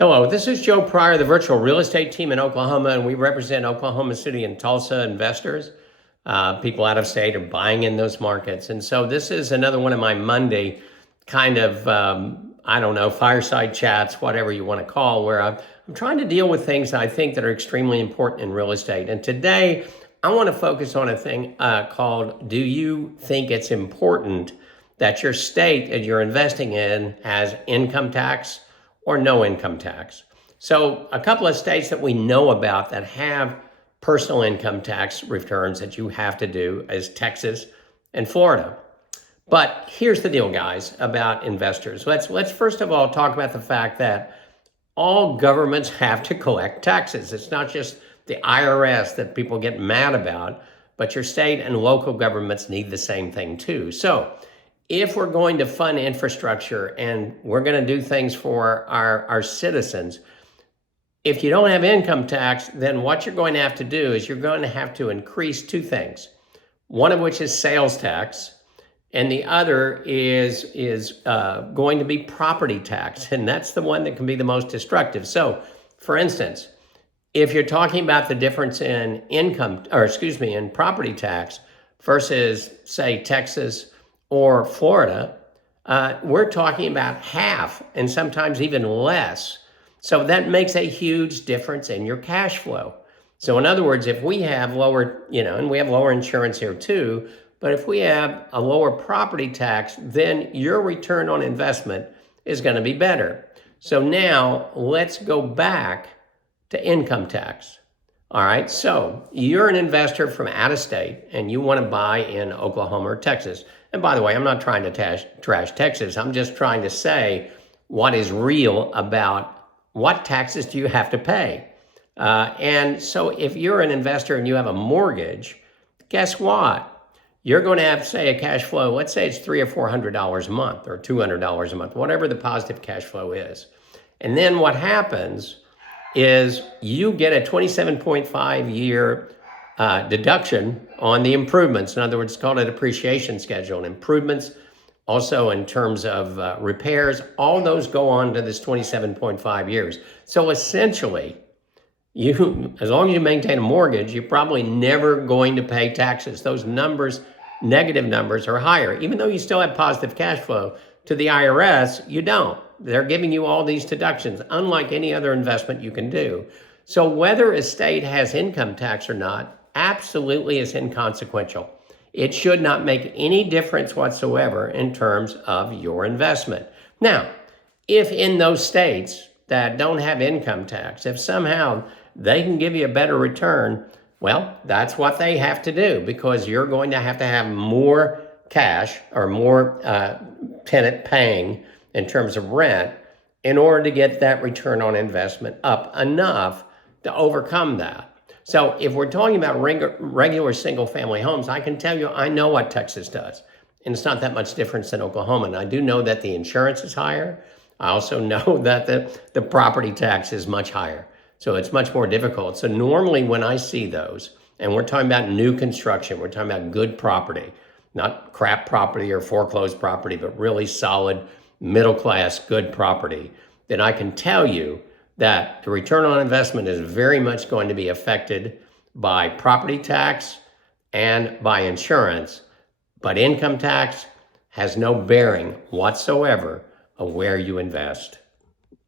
Hello, this is Joe Pryor, the virtual real estate team in Oklahoma, and we represent Oklahoma City and Tulsa investors. People out of state are buying in those markets. And so this is another one of my Monday kind of, fireside chats, whatever you want to call, where I'm trying to deal with things that I think that are extremely important in real estate. And today, I want to focus on a thing called, do you think it's important that your state that you're investing in has income tax or no income tax? So a couple of states that we know about that have personal income tax returns that you have to do is Texas and Florida. But here's the deal, guys, about investors. Let's first of all talk about the fact that all governments have to collect taxes. It's not just the IRS that people get mad about, but your state and local governments need the same thing too. So if we're going to fund infrastructure and we're going to do things for our citizens, if you don't have income tax, then what you're going to have to do is you're going to have to increase two things. One of which is sales tax, and the other is going to be property tax, and that's the one that can be the most destructive. So, for instance, if you're talking about the difference in in property tax versus, say, Texas or Florida, we're talking about half and sometimes even less. So that makes a huge difference in your cash flow. So in other words, if we have lower, and we have lower insurance here too, but if we have a lower property tax, then your return on investment is going to be better. So now let's go back to income tax. All right, so you're an investor from out of state and you want to buy in Oklahoma or Texas. And by the way, I'm not trying to trash Texas. I'm just trying to say what is real about what taxes do you have to pay. And so if you're an investor and you have a mortgage, guess what? You're going to have, say, a cash flow. Let's say it's $300 or $400 a month or $200 a month, whatever the positive cash flow is. And then what happens is you get a 27.5 year deduction on the improvements. In other words, it's called a depreciation schedule. And improvements, also in terms of repairs, all those go on to this 27.5 years. So essentially, as long as you maintain a mortgage, you're probably never going to pay taxes. Those numbers, negative numbers, are higher. Even though you still have positive cash flow, to the IRS, you don't. They're giving you all these deductions, unlike any other investment you can do. So whether a state has income tax or not, absolutely is inconsequential. It should not make any difference whatsoever in terms of your investment. Now, if in those states that don't have income tax, if somehow they can give you a better return, well, that's what they have to do, because you're going to have more cash or more tenant paying in terms of rent in order to get that return on investment up enough to overcome that. So if we're talking about regular single family homes, I can tell you, I know what Texas does. And it's not that much difference than Oklahoma. And I do know that the insurance is higher. I also know that the property tax is much higher. So it's much more difficult. So normally when I see those, and we're talking about new construction, we're talking about good property, not crap property or foreclosed property, but really solid, middle-class, good property, then I can tell you that the return on investment is very much going to be affected by property tax and by insurance, but income tax has no bearing whatsoever of where you invest.